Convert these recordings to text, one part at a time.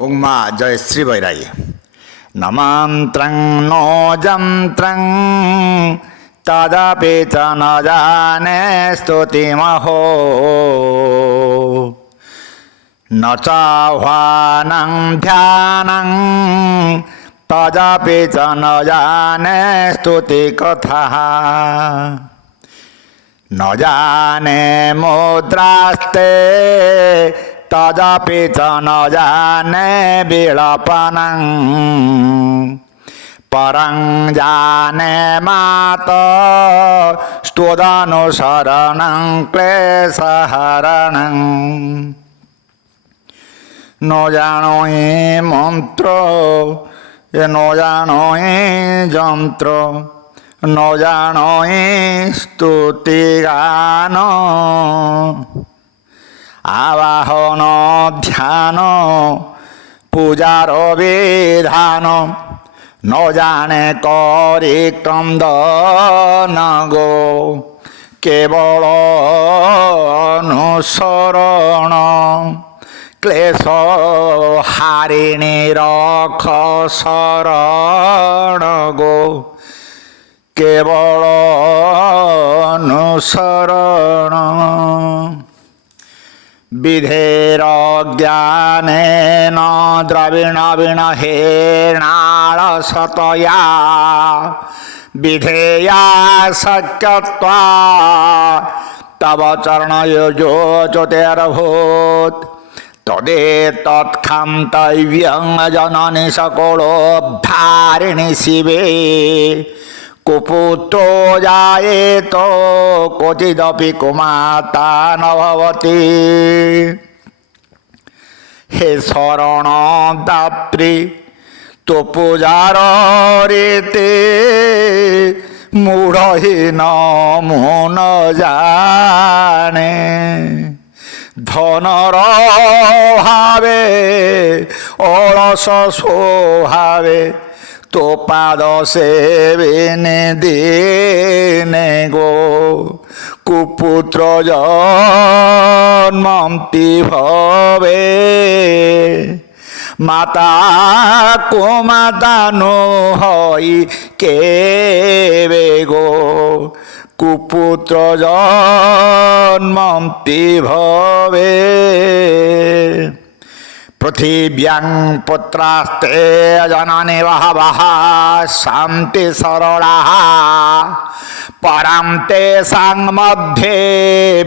উম্মা জয় Shri বৈরাই নমন্ত্রং no যন্ত্রং তদপি চ ন জানে স্তুতিমহো ন চাহ্বানং ধ্যানং তদপি চ ন জানে স্তুতি কথা ন জানে মুদ্রাস্তে তদপি চ ন জানে বিলপনং পরং জানে মাত স্তুদানুসরণং ক্লেশহরণং ন জানো এ মন্ত্র ন জানো এ যন্ত্র ন জানো এ স্তুতি গান আবাহন ধ্যান পূজার বিধান ন জানে করি ক্রন্দন গো কেবল অনুসরণ ক্লেশ হারিণী রখ শরণ গো কেবল অনুসরণ বিধের জ্ঞানেন দ্রবিণ বিণহেনালসতয়া বিধেয়া সত্যত্বা তব চরণয়োজোচতেরভূত তদে তৎক্ষান্তব্যং জননী সকলোদ্ধারিণী শিবে কুপুত্র জায়েত ক্বচিদপি কুমাতা ন ভবতি হে শরণ দাত্রী তো পূজার রেতে মূঢ়হীন মন জানে ধনর ভাবে অলস স্বভাবে তো পাদ সেবিনে দিনে গো কুপুত্র জন্মন্তি ভবে মাতা কুমাতা নো হই কেবে গো কুপুত্র জন্মন্তি ভবে পৃথিব্যাং পুত্রাস্তে জননী বহবহ শান্তি সরলাঃ পরম তেষাং মধ্যে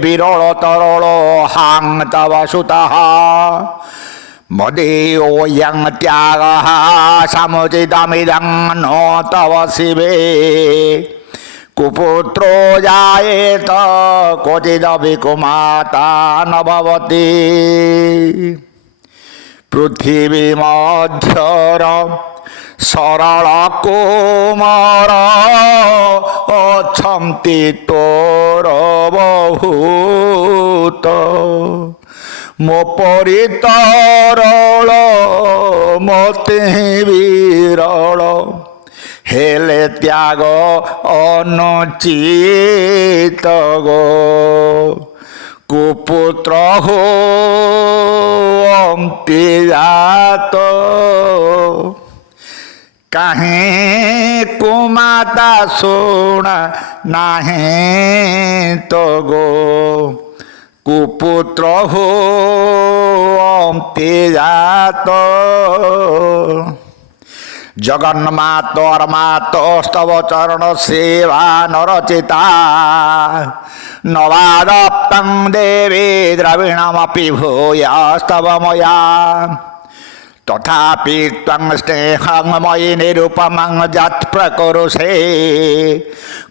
বিরল তরল হাং তব সুতঃ মদীয়োऽয়ং ত্যাগঃ সমুচিতমিদং নো তব শিবে কুপুত্রো জায়েত ক্বচিদপি কুমাতা ন ভবতি পৃথিবী মধ্যর সরল কোমর অছন্তি তোর বহুত মো পরি তরল মতে বিরল হেলে ত্যাগ অনুচিত গো কুপুত্র হোন্তি জাত কাহে কুমাতা শোনা নাহে তো গো কুপুত্র হোন্তি জাত জগন্মাতর মাতস্তব চরণ সেবা নরচিতা নবাদপ্তং দেবী দ্রবিণমপি ভূয়াস্তব ময়া তথাপি ত্বং স্নেহং ময়ি নিরুপমং যৎ প্রকুরুষে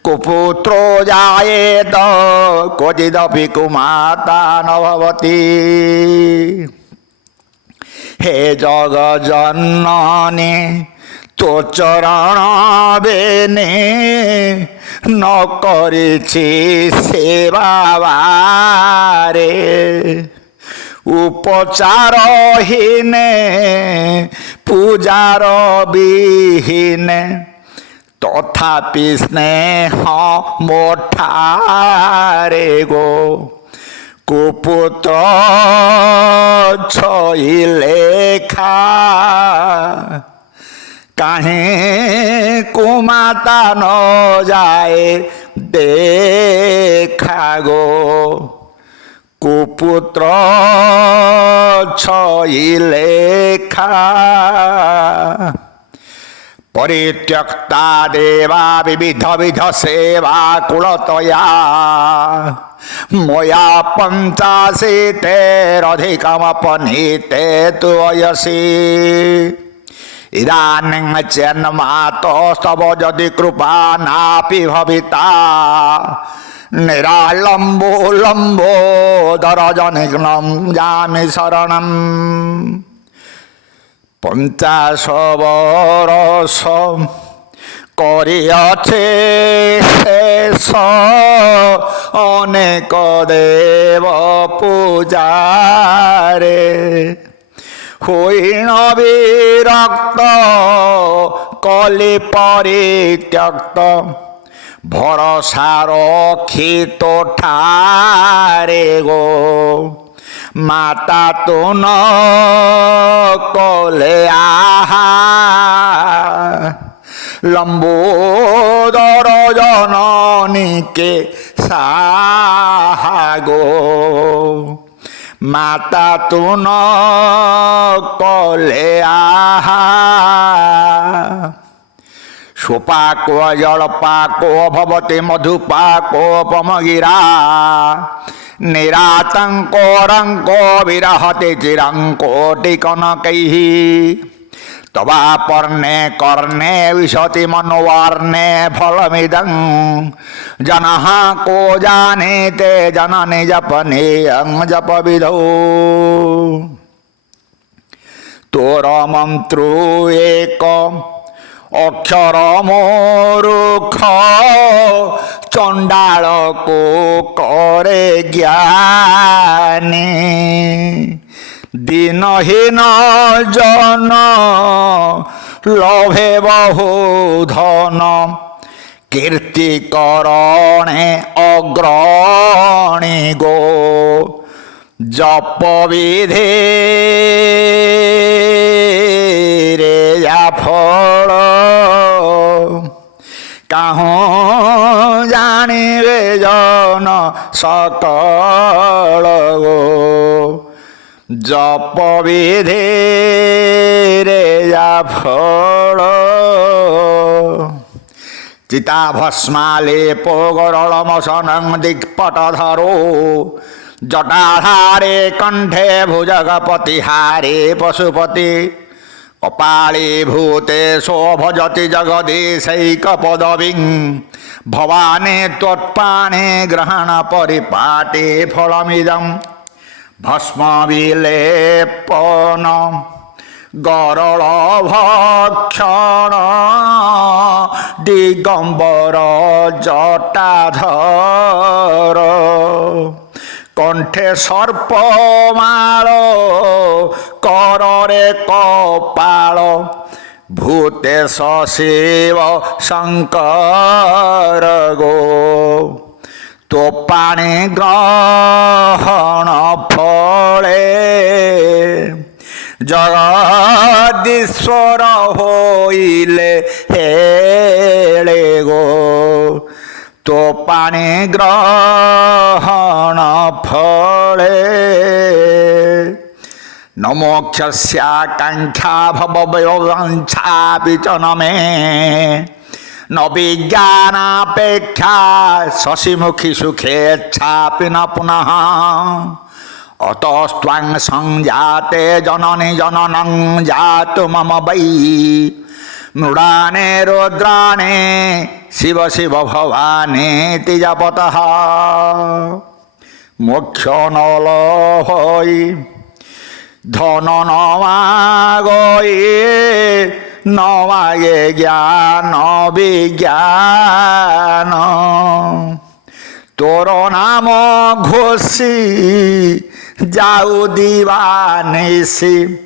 কুপুত্রো জায়েত ক্বচিদপি কুমাতা ন ভবতি হে জগজননী তো চরণ বেনে ন করেছি সেবাবারে উপচারহীনে পূজার বিহীনে তথাপি স্নেহ মোঠারে গো কুপুত্র ছই লেখা কাহে কুমাতা ন যায় দেখা গো কুপুত্র ছই লেখা পরিত্যক্তা দেবা বিবিধ বিধ সেবা কুলতয়া ময়া পঞ্চাশীতেরধিকমপনীতে তু অয়সি ইদানীং চেন্মাতস্তব যদি কৃপা নাপি ভবিতা নিরালম্বো লম্বোদরজনিঘ্নম যামি শরণম 50 বরষ করিয়াছে শেষ অনেক দেব পূজারে হইণ বিরক্ত কলি পরিত্যক্ত ভরসা রক্ষিত ঠারে গো মাতা তো ন কলে আহা লম্বোদর জননীকে সাহা গো মাতা তু ন কলে আহা সুপাকো জলপাকো ভবতি মধুপাকো পমগিরা নিরাতঙ্কো রঙ্কো বিরহতি চিরঙ্কোটি কনকৈঃ তবা পর্ণে কর্ণে বিশতি মনোবর্ণে ফলমিদং জনঃ কো জানেতে জননী জপনে জপবিধৌ তোর মন্ত্র এক অক্ষর মূর্খ চণ্ডাল কো করে জ্ঞানী দিনহীন জন লভে বহু ধন কীর্তি করণে অগ্রণী গো জপ বিধি রে ফল কাহু জানিবে জন সকল গো জপ বিধি রে ফল চিতা ভস্মালেপ গরলমসনং দিক্পটধরো জটাধারে কণ্ঠে ভুজগপতিহারে পশুপতি কপালে ভূতে শোভজতি জগদীশৈক পদবিং ভবানে ত্বৎপানে গ্রহণ পরিপাটে ফলমিদং ভস্ম বিলেপন গরল ভক্ষণ দিগম্বর জটাধর কণ্ঠে সর্পমাল কররে কপাল ভূতেশ শিব শঙ্কর গো তো পাণি গ্রহণ ফলে জগদীশ্বর হইলে হেলে গো তো পাণি গ্রহণ ফলে নমোক্ষস্যাকাঙ্ক্ষা ভববয়বাঞ্ছা বিচনমে ন বিজ্ঞানাপেক্ষা শশিমুখী সুখেচ্ছাপি ন পুনঃ অতস্ত্বাং সংজাতে জননী জননং জাতু মম বৈ মৃড়ানে রুদ্রাণে শিব শিব ভবানেতি জপতঃ মোক্ষ নলভৈ ধন নমাগয়ে নমাগে জ্ঞান বিজ্ঞান তোর নাম ঘোষি যাও দিবানিসি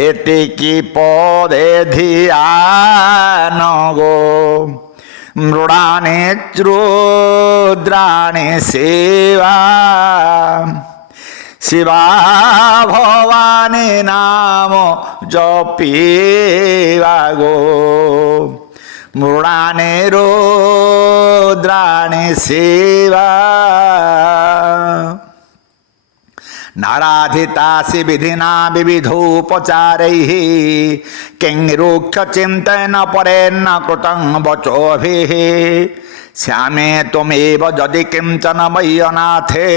এটিকি পদে ধিয়ান গো মৃড়ানে রুদ্রাণে সেবা শিবা ভবানী নাম জপিবা গো মৃণানি রুদ্রাণি শিবা নারাধিতাসি বিধিনা বিবিধোপচারৈঃ কিং রুক্ষ চিন্তয়ন পরেণ কৃতং বচোভিঃ শ্যামে ত্বমেব যদি কিঞ্চন ময়্যনাথে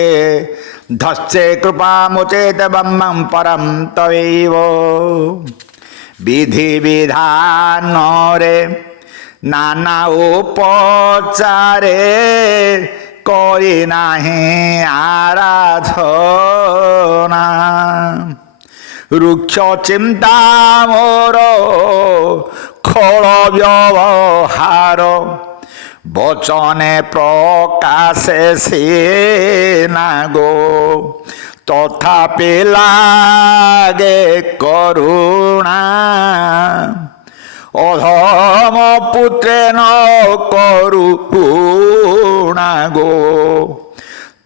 ধস্যে কৃপামুচেত ব্রহ্মং পরম তবৈব বিধি বিধানরে নানা উপচারে করি নাহি আরাধনা রুক্ষ চিন্তা মোর খোল ব্যবহার বচনে প্রকাশে সিনা গো তথাপি লাগে করুণা অধম পুত্রেণ করুণা গো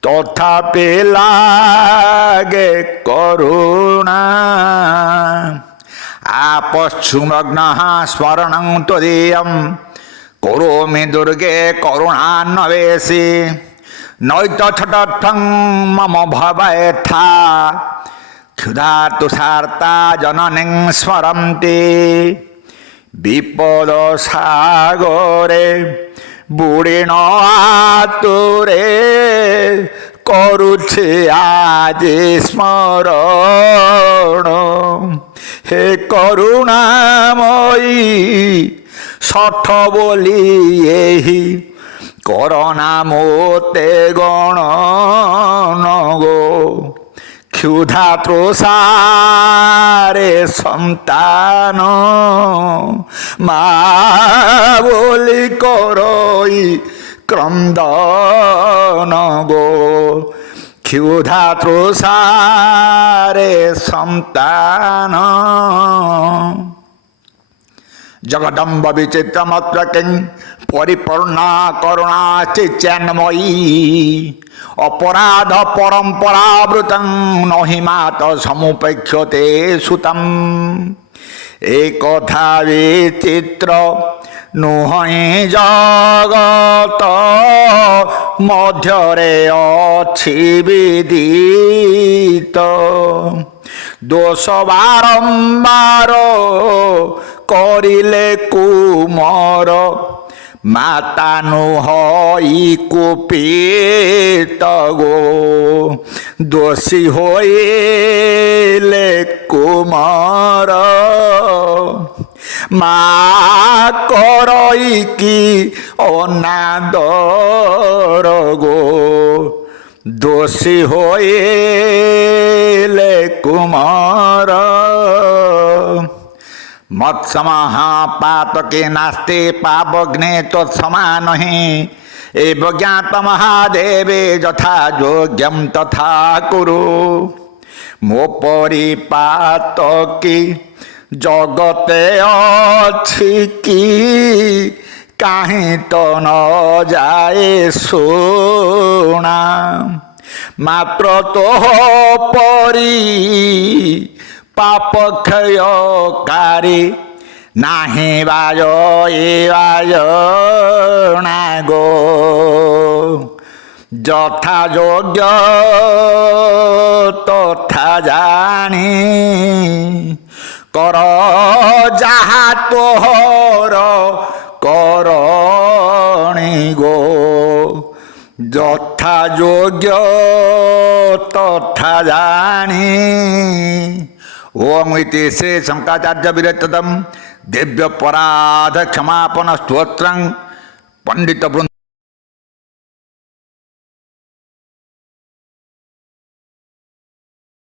তথাপি লাগে করুণা আপশ্চুমগ্ন স্মরণং ত্বদীয়ং করোমি দুর্গে করুণান্বেষি নৈতথটং মম ভবেথা ক্ষুধা তুষার্তা জননীং স্মরন্তি বিপদ সাগরে বুড়িণ আতুরে করুছে আজি স্মরণ হে করুণাময়ী ষঠ বলি এহি করোনা মোতে গণন গো ক্ষুধা প্রসারে সন্তান মা বলি করই ক্রন্দন গো ক্ষুধা প্রসারে সন্তান জগদম্ব বিচিত্রমত্র কিং পরিপূর্ণা করুণা চিন্ময়ী অপরাধ পরম্পরাবৃতং নহি মাত সমুপেক্ষতে সুতম এ কথা বিচিত্র নুহই জগত মধ্যরে অছি বিদিত দোষ বারম্বার করিলে কুমর মাতা নুহই কুপিত গো দোষী হইলে কুমর মা করই কি অনাদর গো দোষী হইলে কুমর মৎসমহাপাতকে নাস্তে পাবগ্নে তৎসমানহি এব জ্ঞাত মহাদেবে যথা যোগ্যম তথা কুরু মো পরিপাতকি জগতে অছি কি কাহি তো ন যায় শোনা মাত্র তো পরি পাপ ক্ষয়কারী নাহি বাজ এ বাজ না গো যথা যোগ্য তথা জানি কর যাহা তোহর করণী গো যথা যোগ্য তথা জানি ओम इति श्री शंकराचार्य विरचितम् दिव्य पराध क्षमापन स्तोत्रं पंडित